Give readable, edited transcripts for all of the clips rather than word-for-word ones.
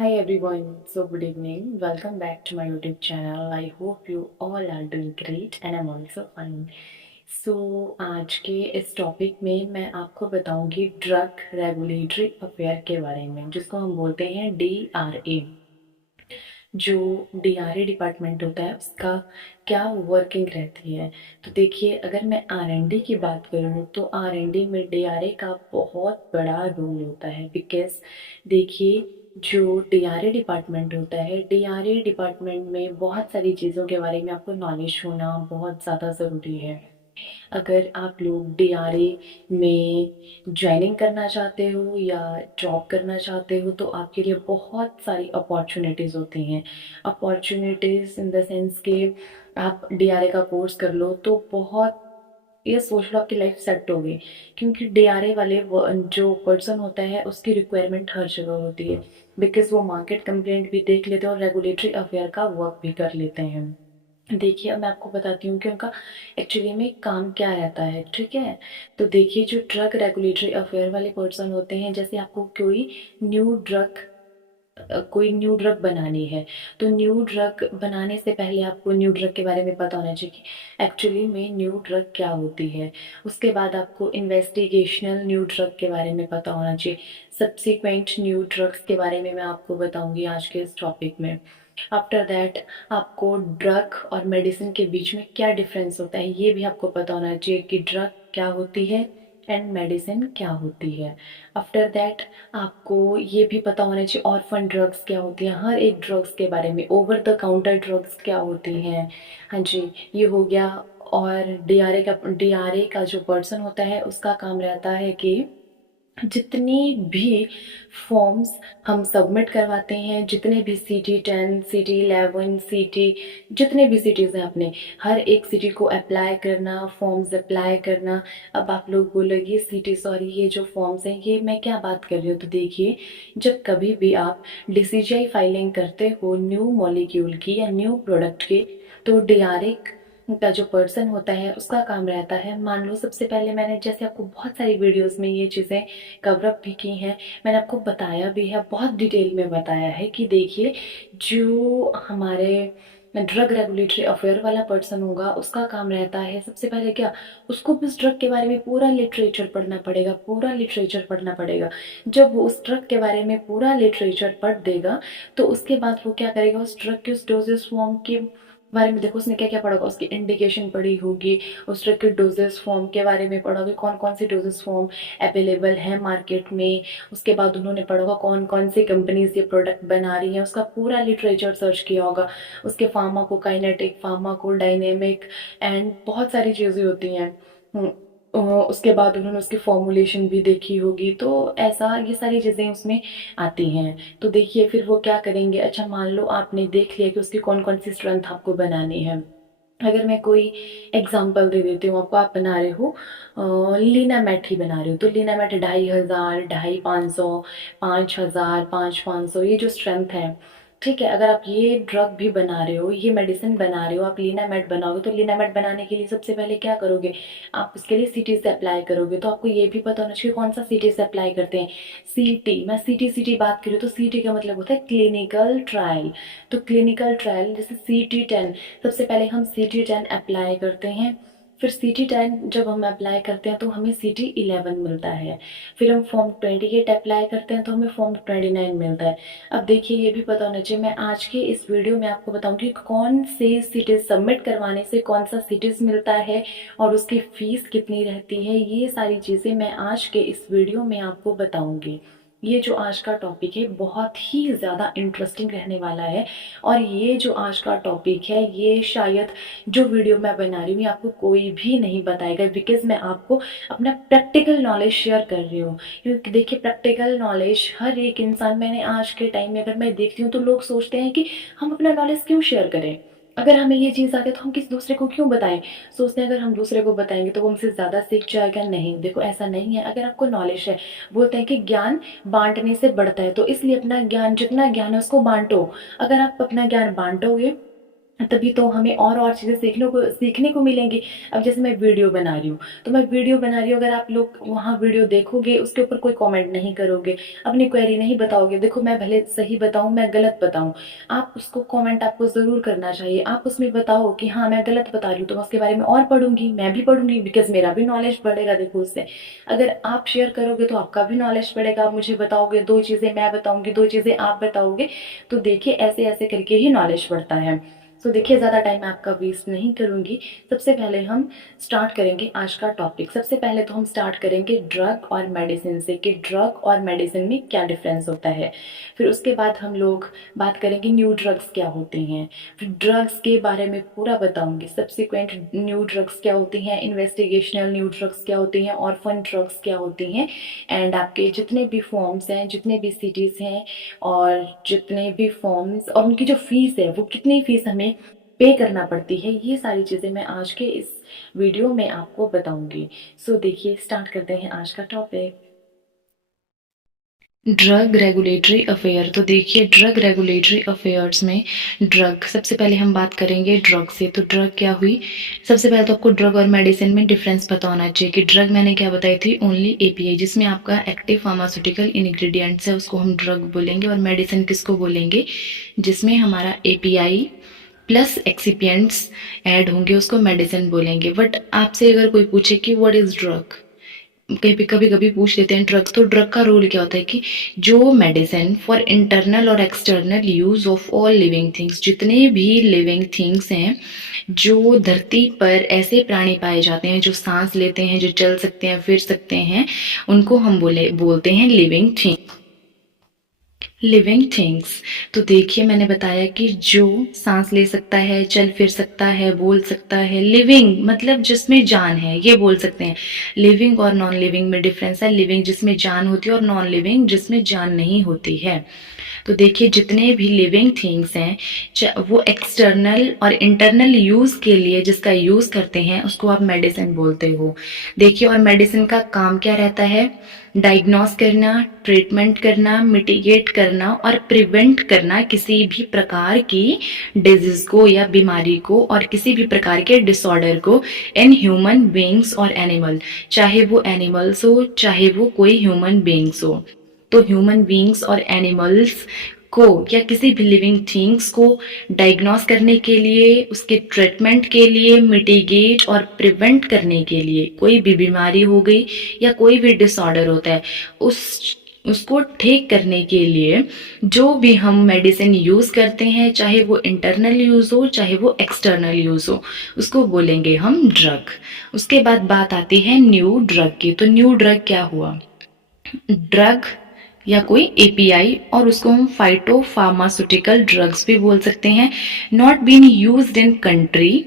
Hi everyone, so good evening. Welcome back to my YouTube channel. I hope you all are doing great and I'm also fine. आज के इस topic में मैं आपको बताऊंगी drug regulatory affair के बारे में, जिसको हम बोलते हैं DRA। जो DRA डिपार्टमेंट होता है उसका क्या वर्किंग रहती है। तो देखिए, अगर मैं R&D की बात करूँ तो R&D में DRA का बहुत बड़ा रोल होता है। बिकॉज देखिए, जो DRA डिपार्टमेंट होता है, DRA डिपार्टमेंट में बहुत सारी चीज़ों के बारे में आपको नॉलेज होना बहुत ज़्यादा ज़रूरी है। अगर आप लोग DRA में ज्वाइनिंग करना चाहते हो या जॉब करना चाहते हो तो आपके लिए बहुत सारी अपॉर्चुनिटीज़ होती हैं। अपॉर्चुनिटीज़ इन द सेंस कि आप DRA का कोर्स कर लो तो बहुत, ये सोच लो आपकी लाइफ सेट होगी। क्योंकि DRA वाले जो पर्सन होता है उसकी रिक्वायरमेंट हर जगह होती है। बिकॉज वो मार्केट कंप्लेंट भी देख लेते हैं और रेगुलेटरी अफेयर का वर्क भी कर लेते हैं। देखिए, अब मैं आपको बताती हूँ कि उनका एक्चुअली में काम क्या रहता है। ठीक है, तो देखिए, जो ड्रग रेगुलेटरी अफेयर वाले पर्सन होते हैं, जैसे आपको कोई न्यू ड्रग बनानी है, तो न्यू ड्रग बनाने से पहले आपको न्यू ड्रग के बारे में पता होना चाहिए कि एक्चुअली में न्यू ड्रग क्या होती है। उसके बाद आपको इन्वेस्टिगेशनल न्यू ड्रग के बारे में पता होना चाहिए। सब्सिक्वेंट न्यू ड्रग्स के बारे में मैं आपको बताऊंगी आज के इस टॉपिक में। आफ्टर दैट आपको ड्रग और मेडिसिन के बीच में क्या डिफरेंस होता है ये भी आपको पता होना चाहिए कि ड्रग क्या होती है एंड मेडिसिन क्या होती है। आफ्टर दैट आपको ये भी पता होना चाहिए ऑर्फन ड्रग्स क्या होती हैं, हर एक ड्रग्स के बारे में, ओवर द काउंटर ड्रग्स क्या होती हैं। हाँ जी, ये हो गया। और डीआरए का जो पर्सन होता है उसका काम रहता है कि जितनी भी फॉर्म्स हम सबमिट करवाते हैं, जितने भी CT10, CT11, जितने भी सिटीज़ हैं अपने, हर एक सिटी को अप्लाई करना, फॉर्म्स अप्लाई करना। अब आप लोग बोलोगे सिटी, सॉरी ये जो फॉर्म्स हैं ये मैं क्या बात कर रही हूँ। तो देखिए, जब कभी भी आप DCGI फाइलिंग करते हो न्यू मॉलिक्यूल की या न्यू प्रोडक्ट की, तो DRA का जो पर्सन होता है उसका काम रहता है। मान लो, सबसे पहले मैंने जैसे आपको बहुत सारी वीडियोस में ये चीज़ें कवर अप भी की हैं, मैंने आपको बताया भी है, बहुत डिटेल में बताया है कि देखिए, जो हमारे ड्रग रेगुलेटरी अफेयर वाला पर्सन होगा उसका काम रहता है सबसे पहले क्या, उसको उस ड्रग के बारे में पूरा लिटरेचर पढ़ना पड़ेगा, पूरा लिटरेचर पढ़ना पड़ेगा। जब वो उस ड्रग के बारे में पूरा लिटरेचर पढ़ देगा तो उसके बाद वो क्या करेगा, उस ड्रग के उस डोजेस फॉर्म के बारे में, देखो उसने क्या क्या पढ़ा होगा, उसकी इंडिकेशन पढ़ी होगी, उस ड्रग के डोजेस फॉर्म के बारे में पढ़ा होगा, कौन कौन सी डोजेस फॉर्म अवेलेबल है मार्केट में। उसके बाद उन्होंने पढ़ा होगा कौन कौन सी कंपनीज ये प्रोडक्ट बना रही हैं, उसका पूरा लिटरेचर सर्च किया होगा। उसके फार्माकोकाइनेटिक, फार्माकोडायनेमिक एंड बहुत सारी चीज़ें होती हैं। उसके बाद उन्होंने उसकी फॉर्मुलेशन भी देखी होगी, तो ऐसा ये सारी चीज़ें उसमें आती हैं। तो देखिए, फिर वो क्या करेंगे, अच्छा मान लो आपने देख लिया कि उसकी कौन कौन सी स्ट्रेंथ आपको बनानी है। अगर मैं कोई एग्जांपल दे देती हूँ आपको, आप बना रहे हो लीनामेट ही बना रहे हो, तो लीनामेट 2500, 2500, 5000, 5500, ये जो स्ट्रेंथ है। ठीक है, अगर आप ये ड्रग भी बना रहे हो, ये मेडिसिन बना रहे हो, आप लीनामेट बनाओगे, तो लीनामेट बनाने के लिए सबसे पहले क्या करोगे, आप उसके लिए सिटी से अप्लाई करोगे। तो आपको ये भी पता होना चाहिए कौन सा सिटी से अप्लाई करते हैं। CT, मैं सिटी बात करूँ तो CT का मतलब होता है क्लिनिकल ट्रायल। तो क्लिनिकल ट्रायल जैसे CT10, सबसे पहले हम CT10 अप्लाई करते हैं। फिर CT10 जब हम अप्लाई करते हैं तो हमें CT11 मिलता है। फिर हम फॉर्म 28 अप्लाई करते हैं तो हमें फॉर्म 29 मिलता है। अब देखिए, ये भी पता होना चाहिए, मैं आज के इस वीडियो में आपको बताऊंगी कौन से सिटीज सबमिट करवाने से कौन सा सिटीज मिलता है और उसकी फीस कितनी रहती है। ये सारी चीज़ें मैं आज के इस वीडियो में आपको बताऊंगी। ये जो आज का टॉपिक है बहुत ही ज़्यादा इंटरेस्टिंग रहने वाला है। और ये जो आज का टॉपिक है ये शायद जो वीडियो मैं बना रही हूँ ये आपको कोई भी नहीं बताएगा, बिकॉज मैं आपको अपना प्रैक्टिकल नॉलेज शेयर कर रही हूँ। क्योंकि देखिए, प्रैक्टिकल नॉलेज हर एक इंसान, मैंने आज के टाइम में अगर मैं देखती हूँ तो लोग सोचते हैं कि हम अपना नॉलेज क्यों शेयर करें, अगर हमें ये चीज़ आती है तो हम किसी दूसरे को क्यों बताएं। सोचते हैं अगर हम दूसरे को बताएंगे तो वो हमसे ज़्यादा सीख जाएगा। नहीं, देखो ऐसा नहीं है। अगर आपको नॉलेज है, बोलते हैं कि ज्ञान बांटने से बढ़ता है, तो इसलिए अपना ज्ञान, जितना ज्ञान है उसको बांटो। अगर आप अपना ज्ञान बांटोगे तभी तो हमें और चीज़ें सीखने को मिलेंगी। अब जैसे मैं वीडियो बना रही हूँ, तो मैं वीडियो बना रही हूँ, अगर आप लोग वहाँ वीडियो देखोगे, उसके ऊपर कोई कमेंट नहीं करोगे, अपनी क्वेरी नहीं बताओगे, देखो मैं भले सही बताऊँ, मैं गलत बताऊँ, आप उसको कमेंट आपको ज़रूर करना चाहिए। आप उसमें बताओ कि हाँ, मैं गलत बता रही हूँ, तो मैं उसके बारे में और पढ़ूँगी, मैं भी पढ़ूँगी, बिकॉज़ मेरा भी नॉलेज बढ़ेगा देखो उससे। अगर आप शेयर करोगे तो आपका भी नॉलेज बढ़ेगा, आप मुझे बताओगे, 2 चीज़ें मैं बताऊँगी, 2 चीज़ें आप बताओगे, तो देखिए ऐसे-ऐसे करके ही नॉलेज बढ़ता है। सो देखिए, ज़्यादा टाइम आपका वेस्ट नहीं करूँगी। सबसे पहले हम स्टार्ट करेंगे आज का टॉपिक। सबसे पहले तो हम स्टार्ट करेंगे ड्रग और मेडिसिन से, कि ड्रग और मेडिसिन में क्या डिफरेंस होता है। फिर उसके बाद हम लोग बात करेंगे न्यू ड्रग्स क्या होती हैं। फिर ड्रग्स के बारे में पूरा बताऊँगी, सब्सिक्वेंट न्यू ड्रग्स क्या होती हैं, इन्वेस्टिगेशनल न्यू ड्रग्स क्या होती हैं, ऑर्फन ड्रग्स क्या होती हैं, एंड आपके जितने भी फॉर्म्स हैं, जितने भी सिटीज़ हैं, और जितने भी फॉर्म्स और उनकी जो फ़ीस है, वो कितनी फ़ीस हमें पे करना पड़ती है, ये सारी चीज़ें मैं आज के इस वीडियो में आपको बताऊंगी। सो देखिए, स्टार्ट करते हैं आज का टॉपिक। Drug regulatory affair. तो देखिए, ड्रग रेगुलेटरी अफेयर्स में ड्रग, सबसे पहले हम बात करेंगे ड्रग से। तो ड्रग क्या हुई, सबसे पहले तो आपको ड्रग और मेडिसिन में डिफरेंस पता होना चाहिए कि ड्रग मैंने क्या बताई थी, ओनली एपीआई, जिसमें आपका एक्टिव फार्मास्यूटिकल इंग्रेडिएंट्स है, उसको हम ड्रग बोलेंगे। और मेडिसिन किसको बोलेंगे, जिसमें हमारा एपीआई प्लस एक्सिपिएंट्स ऐड होंगे, उसको मेडिसिन बोलेंगे। बट आपसे अगर कोई पूछे कि व्हाट इज ड्रग, कभी कभी कभी पूछ लेते हैं ड्रग, तो ड्रग का रोल क्या होता है कि जो मेडिसिन फॉर इंटरनल और external use of all living things, जितने भी लिविंग थिंग्स हैं, जो धरती पर ऐसे प्राणी पाए जाते हैं जो सांस लेते हैं, जो चल सकते हैं, फिर सकते हैं, उनको हम बोलते हैं लिविंग थिंग, लिविंग थिंग्स। तो देखिए, मैंने बताया कि जो सांस ले सकता है, चल फिर सकता है, बोल सकता है, लिविंग मतलब जिसमें जान है, ये बोल सकते हैं। लिविंग और नॉन लिविंग में डिफरेंस है, लिविंग जिसमें जान होती है और नॉन लिविंग जिसमें जान नहीं होती है। तो देखिए, जितने भी लिविंग थिंग्स हैं, वो एक्सटर्नल और इंटरनल यूज़ के लिए जिसका यूज़ करते हैं, उसको आप मेडिसिन बोलते हो। देखिए, और मेडिसिन का काम क्या रहता है, डायग्नोस करना, ट्रीटमेंट करना, मिटिगेट करना और प्रिवेंट करना किसी भी प्रकार की डिजीज को या बीमारी को, और किसी भी प्रकार के डिसऑर्डर को, इन ह्यूमन बीइंग्स और एनिमल, चाहे वो एनिमल्स हो, चाहे वो कोई ह्यूमन बीइंग्स हो। तो ह्यूमन बीइंग्स और एनिमल्स को या किसी भी लिविंग थिंग्स को डायग्नोस करने के लिए, उसके ट्रीटमेंट के लिए, मिटिगेट और प्रिवेंट करने के लिए, कोई भी बीमारी हो गई या कोई भी डिसऑर्डर होता है, उसको ठीक करने के लिए जो भी हम मेडिसिन यूज़ करते हैं, चाहे वो इंटरनल यूज़ हो, चाहे वो एक्सटर्नल यूज़ हो, उसको बोलेंगे हम ड्रग। उसके बाद बात आती है न्यू ड्रग की। तो न्यू ड्रग क्या हुआ, ड्रग या कोई एपीआई, और उसको हम फाइटो फार्मास्यूटिकल ड्रग्स भी बोल सकते हैं, not been used in country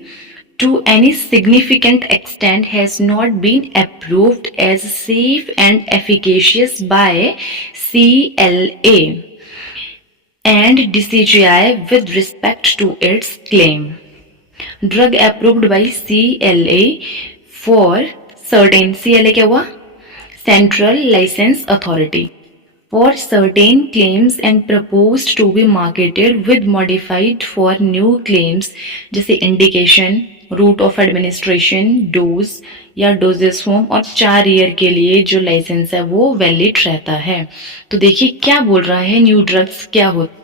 to any significant extent, has not been approved as safe and efficacious by CLA and DCGI with respect to its claim. Drug approved by CLA for certain, CLA क्या हुआ, Central License Authority, for certain claims and proposed to be marketed with modified for new claims, जैसे indication, route of administration, dose या doses form, और 4 year के लिए जो licence है वो वैलिड रहता है। तो देखिए क्या बोल रहा है, न्यू ड्रग्स क्या होता,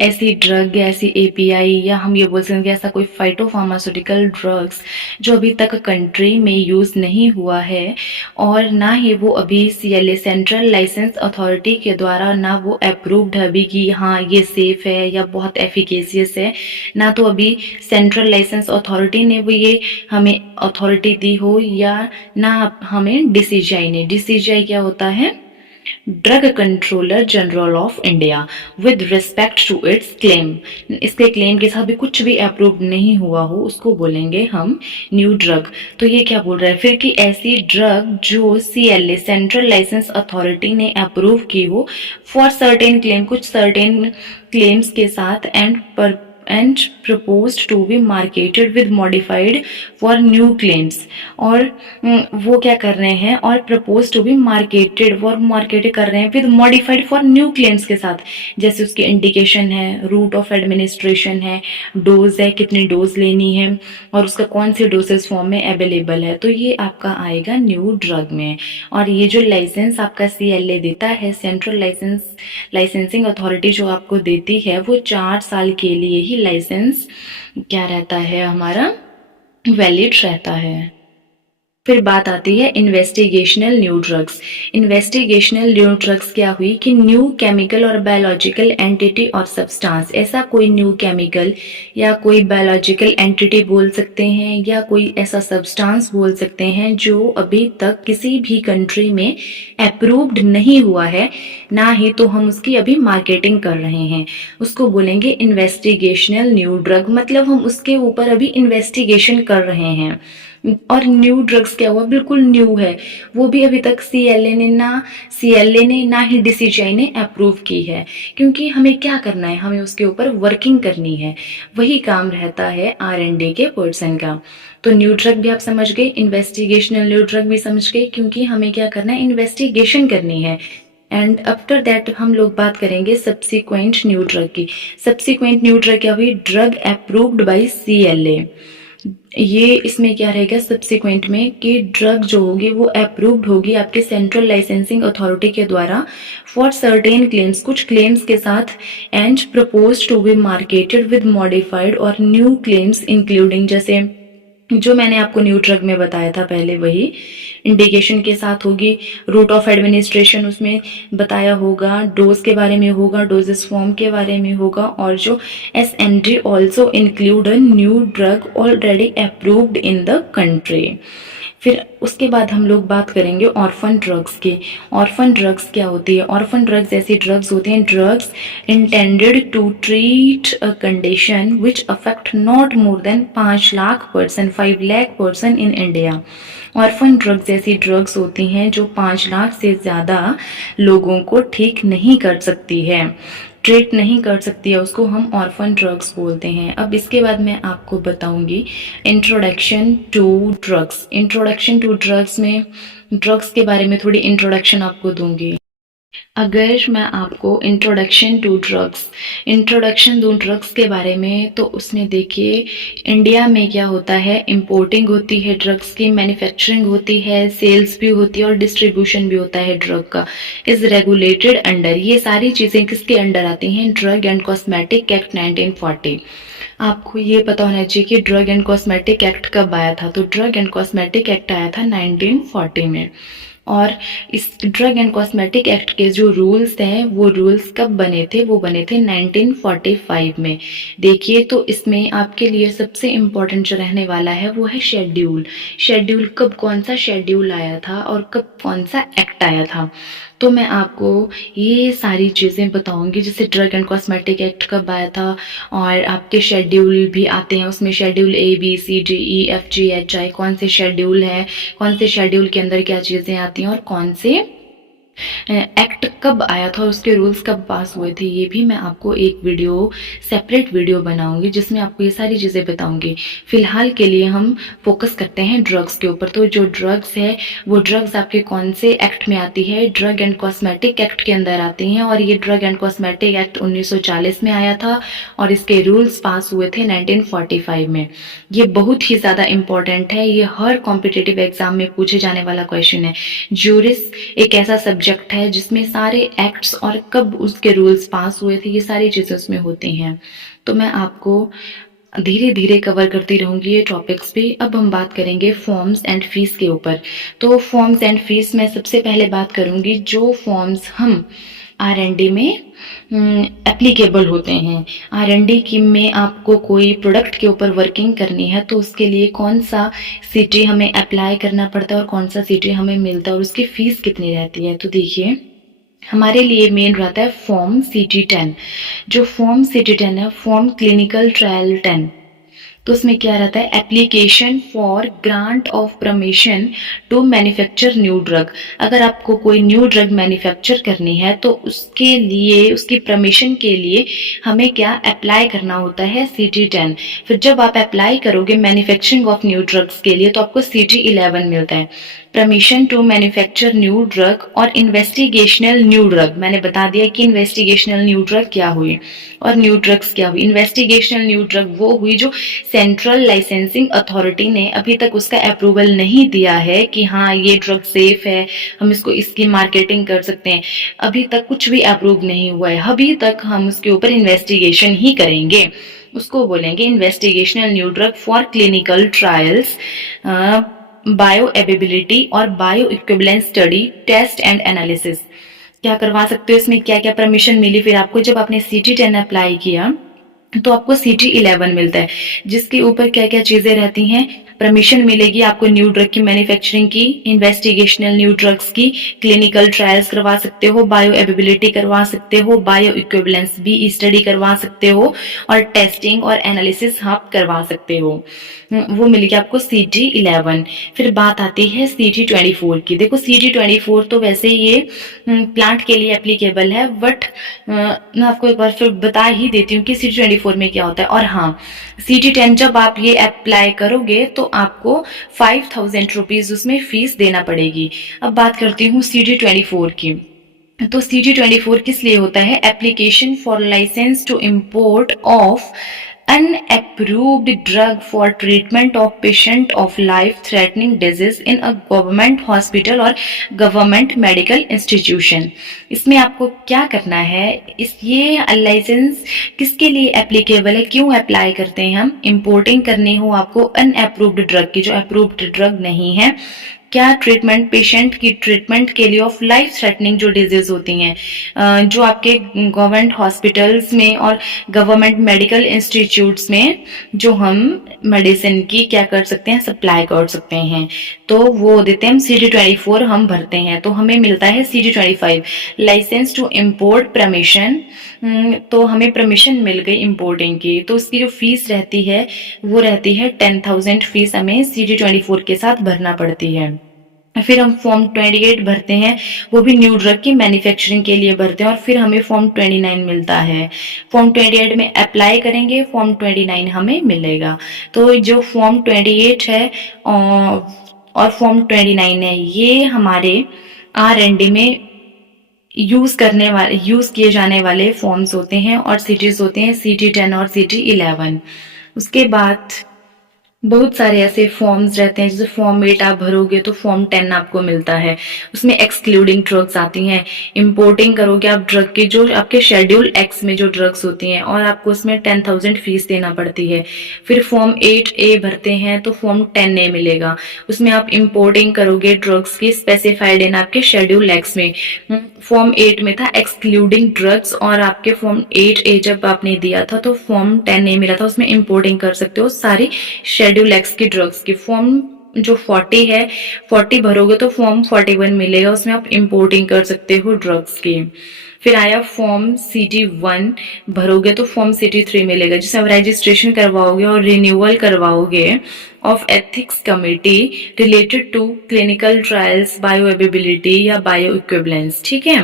ऐसी ड्रग या ऐसी एपीआई, या हम ये बोल सकते हैं कि ऐसा कोई फाइटो फार्मास्यूटिकल ड्रग्स जो अभी तक कंट्री में यूज़ नहीं हुआ है, और ना ही वो अभी सीएलए सेंट्रल लाइसेंस अथॉरिटी के द्वारा ना वो अप्रूव्ड है अभी कि हाँ ये सेफ है या बहुत एफिकेशियस है, ना तो अभी सेंट्रल लाइसेंस अथॉरिटी ने वो ये हमें अथॉरिटी दी हो, या ना हमें डीसीजीआई ने। डीसीजीआई क्या होता है, drug controller general of India, with respect to its claim, इसके क्लेम के साथ भी कुछ भी अप्रूव नहीं हुआ हो, उसको बोलेंगे हम न्यू ड्रग। तो ये क्या बोल रहा है फिर कि ऐसी ड्रग जो सीएलए सेंट्रल लाइसेंस अथॉरिटी ने अप्रूव की हो, फॉर सर्टेन क्लेम, कुछ सर्टेन क्लेम्स के साथ, एंड पर proposed to be marketed with modified for new claims। और वो क्या कर रहे हैं, और प्रपोज टू बी मार्केटेड, वो मार्केट कर रहे हैं with modified for new claims के साथ, जैसे उसकी इंडिकेशन है, रूट ऑफ एडमिनिस्ट्रेशन है, डोज है, कितनी डोज लेनी है, और उसका कौन सी डोसेस फॉर्म में अवेलेबल है। तो ये आपका आएगा न्यू ड्रग में। और ये जो लाइसेंस आपका CLA देता है, सेंट्रल लाइसेंसिंग अथॉरिटी जो आपको देती है, वो 4 साल के लिए ही लाइसेंस क्या रहता है, हमारा वैलिड रहता है। फिर बात आती है investigational new drugs. Investigational new drugs क्या हुई कि न्यू केमिकल और बायोलॉजिकल एंटिटी और सब्सटेंस, ऐसा कोई न्यू केमिकल या कोई बायोलॉजिकल एंटिटी बोल सकते हैं, या कोई ऐसा सब्सटेंस बोल सकते हैं जो अभी तक किसी भी कंट्री में अप्रूव्ड नहीं हुआ है, ना ही तो हम उसकी अभी मार्केटिंग कर रहे हैं, उसको बोलेंगे इन्वेस्टिगेशनल न्यू ड्रग। मतलब हम उसके ऊपर अभी इन्वेस्टिगेशन कर रहे हैं। और न्यू ड्रग्स क्या हुआ, बिल्कुल न्यू है, वो भी अभी तक CLA ने ना ही DCGI ने अप्रूव की है, क्योंकि हमें क्या करना है, हमें उसके ऊपर वर्किंग करनी है, वही काम रहता है R&D के पर्सन का। तो न्यू ड्रग भी आप समझ गए, इन्वेस्टिगेशनल न्यू ड्रग भी समझ गए, क्योंकि हमें क्या करना है, इन्वेस्टिगेशन करनी है। एंड आफ्टर दैट हम लोग बात करेंगे सब्सिक्वेंट न्यू ड्रग की। सब्सिक्वेंट न्यू ड्रग क्या हुई, ड्रग अप्रूव्ड बाय CLA। ये इसमें क्या रहेगा सब्सिक्वेंट में, कि ड्रग जो होगी वो अप्रूव्ड होगी आपके सेंट्रल लाइसेंसिंग अथॉरिटी के द्वारा फॉर सर्टेन क्लेम्स, कुछ क्लेम्स के साथ, and propose to be marketed with modified और न्यू क्लेम्स इंक्लूडिंग, जैसे जो मैंने आपको न्यू ड्रग में बताया था पहले, वही इंडिकेशन के साथ होगी, रूट ऑफ एडमिनिस्ट्रेशन उसमें बताया होगा, डोज के बारे में होगा, डोजेस फॉर्म के बारे में होगा, और जो SND also include a new drug already approved in the country. फिर उसके बाद हम लोग बात करेंगे ऑर्फन ड्रग्स की। ऑर्फन ड्रग्स क्या होती है, ऑर्फन ड्रग्स ऐसी ड्रग्स होती हैं, drugs intended to treat a condition which affect not more than 5 lakh person, 5 lakh person in India. Orphan drugs ऐसी ड्रग्स होती हैं जो 5 लाख से ज़्यादा लोगों को ठीक नहीं कर सकती है, ट्रीट नहीं कर सकती है, उसको हम ऑर्फन ड्रग्स बोलते हैं। अब इसके बाद मैं आपको बताऊंगी introduction to drugs. Introduction to drugs में ड्रग्स के बारे में थोड़ी इंट्रोडक्शन आपको दूंगी। अगर मैं आपको इंट्रोडक्शन दूं ड्रग्स के बारे में, तो उसमें देखिए इंडिया में क्या होता है, इंपोर्टिंग होती है ड्रग्स की, मैन्युफैक्चरिंग होती है, सेल्स भी होती है, और डिस्ट्रीब्यूशन भी होता है ड्रग का, इज रेगुलेटेड अंडर। ये सारी चीज़ें किसके अंडर आती हैं, ड्रग एंड कॉस्मेटिक एक्ट 1940। आपको ये पता होना चाहिए कि ड्रग एंड कॉस्मेटिक एक्ट कब आया था। तो ड्रग एंड कॉस्मेटिक एक्ट आया था 1940 में। और इस ड्रग एंड कॉस्मेटिक एक्ट के जो रूल्स हैं, वो रूल्स कब बने थे, वो बने थे 1945 में। देखिए, तो इसमें आपके लिए सबसे इम्पोर्टेंट जो रहने वाला है वो है शेड्यूल। शेड्यूल कब, कौन सा शेड्यूल आया था और कब कौन सा एक्ट आया था, तो मैं आपको ये सारी चीज़ें बताऊंगी। जैसे ड्रग एंड कॉस्मेटिक एक्ट कब आया था, और आपके शेड्यूल भी आते हैं उसमें, शेड्यूल ABCDEFGHI, कौन से शेड्यूल है, कौन से शेड्यूल के अंदर क्या चीज़ें आती हैं, और कौन से एक्ट कब आया था और उसके रूल्स कब पास हुए थे, ये भी मैं आपको एक वीडियो, सेपरेट वीडियो बनाऊंगी जिसमें आपको ये सारी चीज़ें बताऊंगी। फिलहाल के लिए हम फोकस करते हैं ड्रग्स के ऊपर। तो जो ड्रग्स है, वो ड्रग्स आपके कौन से एक्ट में आती है, ड्रग एंड कॉस्मेटिक एक्ट के अंदर आती हैं। और ये ड्रग एंड कॉस्मेटिक एक्ट 1940 में आया था, और इसके रूल्स पास हुए थे 1945 में। ये बहुत ही ज़्यादा इंपॉर्टेंट है, ये हर कॉम्पिटिटिव एग्जाम में पूछे जाने वाला क्वेश्चन है। ज्यूरिस एक ऐसा सब्जेक्ट है जिसमें सारे एक्ट्स और कब उसके रूल्स पास हुए थे, ये सारी चीज़ें उसमें होती हैं। तो मैं आपको धीरे धीरे कवर करती रहूंगी ये टॉपिक्स भी। अब हम बात करेंगे फॉर्म्स एंड फीस के ऊपर। तो फॉर्म्स एंड फीस में सबसे पहले बात करूंगी जो फॉर्म्स हम R&D में एप्लीकेबल होते हैं। R&D की में आपको कोई प्रोडक्ट के ऊपर वर्किंग करनी है, तो उसके लिए कौन सा CT हमें अप्लाई करना पड़ता है और कौन सा CT हमें मिलता है, और उसकी फीस कितनी रहती है। तो देखिए, हमारे लिए मेन रहता है फॉर्म CT10। जो फॉर्म CT10 है, फॉर्म क्लिनिकल ट्रायल 10, तो उसमें क्या रहता है, application for grant of permission to manufacture new drug. अगर आपको कोई न्यू ड्रग मैन्युफैक्चर करनी है तो उसके लिए, उसकी परमिशन के लिए हमें क्या अप्लाई करना होता है, CT10। फिर जब आप अप्लाई करोगे मैन्युफैक्चरिंग ऑफ न्यू ड्रग्स के लिए तो आपको CT11 मिलता है, permission to manufacture new drug. और इन्वेस्टिगेशनल न्यू ड्रग, मैंने बता दिया कि इन्वेस्टिगेशनल न्यू ड्रग क्या हुई और न्यू ड्रग्स क्या हुई। इन्वेस्टिगेशनल न्यू ड्रग वो हुई जो सेंट्रल लाइसेंसिंग अथॉरिटी ने अभी तक उसका अप्रूवल नहीं दिया है कि हाँ ये ड्रग सेफ है, हम इसको इसकी मार्केटिंग कर सकते हैं। अभी तक कुछ भी अप्रूव नहीं हुआ है, अभी तक हम उसके ऊपर इन्वेस्टिगेशन ही करेंगे। उसको बोलेंगे investigational new drug for clinical trials, bioavailability और bioequivalence study, test and analysis. क्या करवा सकते हो, इसमें क्या क्या परमिशन मिली फिर आपको जब आपने CT10 अप्लाई किया तो आपको CT11 मिलता है, जिसके ऊपर क्या क्या चीजें रहती हैं, परमिशन मिलेगी आपको न्यू ड्रग की मैन्युफैक्चरिंग की, इन्वेस्टिगेशनल न्यू ड्रग्स की, क्लिनिकल ट्रायल्स करवा सकते हो, बायो एवेबिलिटी करवा सकते हो, बायो इक्विवेलेंस भी स्टडी करवा सकते हो और टेस्टिंग और एनालिसिस आप करवा सकते हो। वो मिल गया आपको CT11। फिर बात आती है CT24 की। देखो CT24 तो वैसे ही ये प्लांट के लिए एप्लीकेबल है, बट मैं आपको एक बार फिर बता ही देती हूँ कि CT24 में क्या होता है। और हाँ, CT10 जब आप ये अप्लाई करोगे तो आपको 5000 रुपीज उसमें फीस देना पड़ेगी। अब बात करती हूँ CT24 की। तो CT24 किस लिए होता है, application for licence to import of unapproved drug for treatment of patient of life threatening disease in a government hospital और government medical institution। इसमें आपको क्या करना है, इस ये लाइसेंस किसके लिए एप्लीकेबल है, क्यों अप्लाई करते हैं हम, इम्पोर्टिंग करनी हो आपको अनअप्रूव्ड ड्रग की, जो अप्रूव्ड ड्रग नहीं है, क्या ट्रीटमेंट, पेशेंट की ट्रीटमेंट के लिए ऑफ लाइफ थ्रेटनिंग जो डिजीज होती हैं, जो आपके गवर्नमेंट हॉस्पिटल्स में और गवर्नमेंट मेडिकल इंस्टीट्यूट्स में जो हम मेडिसिन की क्या कर सकते हैं, सप्लाई कर सकते हैं, तो वो देते हैं हम CT24 हम भरते हैं तो हमें मिलता है CT25, licence to import permission. तो हमें परमिशन मिल गई इम्पोर्टिंग की, तो उसकी जो फीस रहती है वो रहती है 10,000 फीस हमें CT24 के साथ भरना पड़ती है। फिर हम फॉर्म 28 भरते हैं, वो भी न्यू ड्रग की मैन्युफैक्चरिंग के लिए भरते हैं, और फिर हमें फॉर्म 29 मिलता है। फॉर्म 28 में अप्लाई करेंगे, फॉर्म 29 हमें मिलेगा। तो जो फॉर्म 28 है और फॉर्म 29 है, ये हमारे R&D में यूज किए जाने वाले फॉर्म्स होते हैं और सिटीज होते हैं CT10 और CT11। उसके बाद बहुत सारे ऐसे फॉर्म्स रहते हैं, जैसे फॉर्म 8 आप भरोगे तो फॉर्म 10 आपको मिलता है, उसमें एक्सक्लूडिंग ड्रग्स आती हैं। इंपोर्टिंग करोगे आप ड्रग की, जो आपके शेड्यूल एक्स में जो ड्रग्स होती हैं, और आपको उसमें 10,000 फीस देना पड़ती है। फिर फॉर्म 8A भरते हैं तो फॉर्म 10A मिलेगा, उसमें आप इंपोर्टिंग करोगे ड्रग्स की, स्पेसिफाइड इन आपके शेड्यूल एक्स में। फॉर्म 8 में था एक्सक्लूडिंग ड्रग्स, और आपके फॉर्म 8A जब आपने दिया था तो फॉर्म 10A मिला था, उसमें इंपोर्टिंग कर सकते हो सारी शेड्यूल एक्स की ड्रग्स की। फॉर्म जो 40 है, 40 भरोगे तो फॉर्म 41 मिलेगा, उसमें आप इंपोर्टिंग कर सकते हो ड्रग्स की। फिर आया फॉर्म CT1 भरोगे तो फॉर्म CT3 मिलेगा, जिसे आप रजिस्ट्रेशन करवाओगे और रिन्यूअल करवाओगे of ethics committee related to clinical trials, bioavailability या बायो इक्विवेलेंस, ठीक है।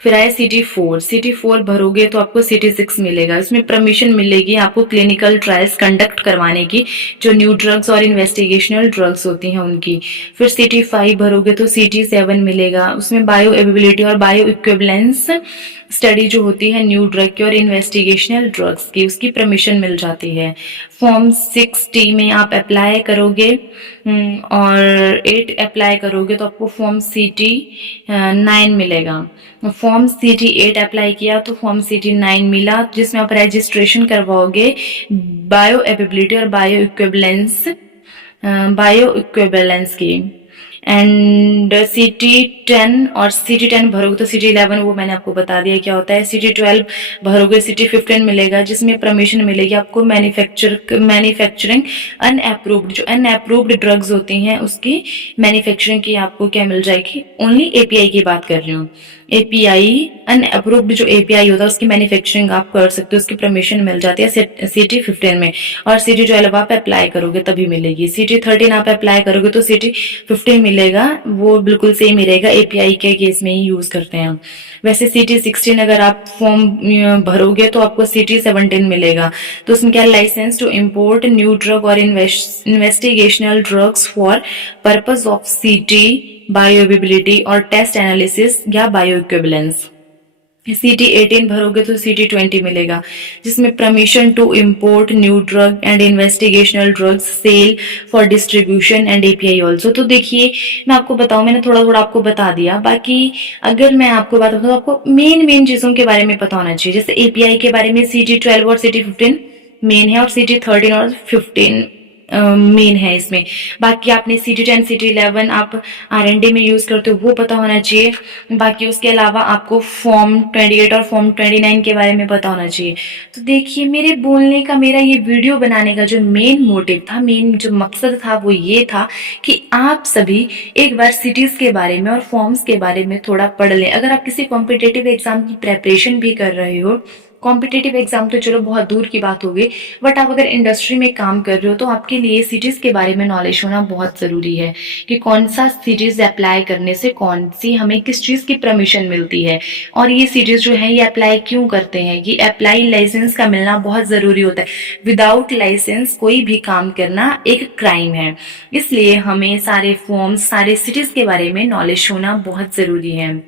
फिर आया CT4 भरोगे तो आपको CT6 मिलेगा, इसमें परमिशन मिलेगी आपको क्लिनिकल ट्रायल्स कंडक्ट करवाने की, जो न्यू ड्रग्स और इन्वेस्टिगेशनल ड्रग्स होती हैं उनकी। फिर CT5 भरोगे तो CT7 मिलेगा, उसमें बायो एवेबिलिटी और बायो इक्विवेलेंस स्टडी जो होती है न्यू ड्रग की और इन्वेस्टिगेशनल ड्रग्स की, उसकी परमिशन मिल जाती है। फॉर्म 6T में आप अप्लाई करोगे और 8 अप्लाई करोगे तो आपको फॉर्म CT9 मिलेगा। फॉर्म CT8 अप्लाई किया तो फॉर्म CT9 मिला, जिसमें आप रजिस्ट्रेशन करवाओगे बायो एवेबिलिटी और बायो इक्विवेलेंस की। एंड CT10 और CT10 भरोगे तो CT11 वो मैंने आपको बता दिया क्या होता है। CT12 भरोगे CT15 मिलेगा, जिसमें परमिशन मिलेगी आपको मैन्युफैक्चरिंग अनअप्रूव्ड, जो अनअप्रूव्ड ड्रग्स होती हैं उसकी मैन्युफैक्चरिंग की आपको क्या मिल जाएगी, ओनली API की बात कर रही हूँ। API अनअप्रूव्ड जो API होता है उसकी मैन्युफैक्चरिंग आप कर सकते हो, उसकी परमिशन मिल जाती है CT15 में। और CT12 आप अप्लाई करोगे तभी मिलेगी। CT13 आप अप्लाई करोगे तो CT15 मिलेगा, वो बिल्कुल सेम ही रहेगा, API के केस में ही यूज करते हैं हम। वैसे CT16 अगर आप फॉर्म भरोगे तो आपको CT17 मिलेगा। तो उसमें क्या, license to import new drug और investigational drugs for purpose of CT bioavailability और टेस्ट एनालिसिस या बायो इक्विवेलेंस। CT18 भरोगे तो CT20 मिलेगा, जिसमें permission to import new drug and investigational drugs sale for distribution and API also. तो देखिए मैं आपको बताऊं, मैंने थोड़ा थोड़ा आपको बता दिया, बाकी अगर मैं आपको बात बताऊं तो आपको मेन चीजों के बारे में पता होना चाहिए। जैसे API के बारे में CT12 और CT15 मेन है, और CT13 और 15 मेन है इसमें। बाकी आपने CT10 CT11 आप R&D में यूज करते हो वो पता होना चाहिए। बाकी उसके अलावा आपको फॉर्म 28 और फॉर्म 29 के बारे में पता होना चाहिए। तो देखिए मेरे बोलने का, मेरा ये वीडियो बनाने का जो मेन मोटिव था, मेन जो मकसद था वो ये था कि आप सभी एक बार सिटीज के बारे में और फॉर्म्स के बारे में थोड़ा पढ़ लें। अगर आप किसी कॉम्पिटेटिव एग्जाम की प्रेपरेशन भी कर रहे हो, कॉम्पिटेटिव एग्जाम तो चलो बहुत दूर की बात होगी, बट आप अगर इंडस्ट्री में काम कर रहे हो तो आपके लिए सिटीज के बारे में नॉलेज होना बहुत जरूरी है कि कौन सा सिटीज अप्लाई करने से कौन सी हमें किस चीज की परमिशन मिलती है, और ये सिटीज जो है ये अप्लाई क्यों करते हैं। ये अप्लाई लाइसेंस का मिलना बहुत जरूरी होता है। विदाउट लाइसेंस कोई भी काम करना एक क्राइम है, इसलिए हमें सारे फॉर्म्स, सारे सिटीज के बारे में नॉलेज होना बहुत जरूरी है।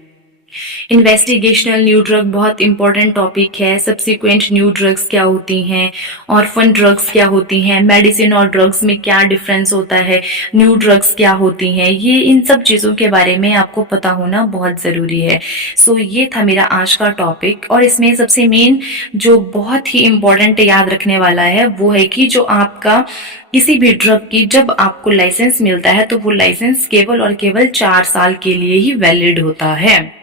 इन्वेस्टिगेशनल न्यू ड्रग बहुत इंपॉर्टेंट टॉपिक है। सब्सिक्वेंट न्यू ड्रग्स क्या होती हैं, ऑर्फन ड्रग्स क्या होती हैं, मेडिसिन और ड्रग्स में क्या डिफरेंस होता है, न्यू ड्रग्स क्या होती हैं, ये इन सब चीज़ों के बारे में आपको पता होना बहुत ज़रूरी है। सो ये था मेरा आज का टॉपिक, और इसमें सबसे मेन जो बहुत ही इम्पोर्टेंट याद रखने वाला है वो है कि जो आपका किसी भी ड्रग की जब आपको लाइसेंस मिलता है तो वो लाइसेंस केवल और केवल 4 साल के लिए ही वैलिड होता है।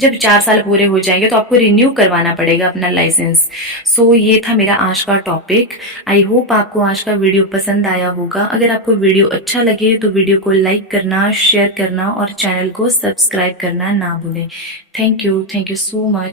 जब 4 साल पूरे हो जाएंगे तो आपको रिन्यू करवाना पड़ेगा अपना लाइसेंस। सो ये था मेरा आज का टॉपिक। आई होप आपको आज का वीडियो पसंद आया होगा। अगर आपको वीडियो अच्छा लगे तो वीडियो को लाइक करना, शेयर करना और चैनल को सब्सक्राइब करना ना भूलें। Thank you so much.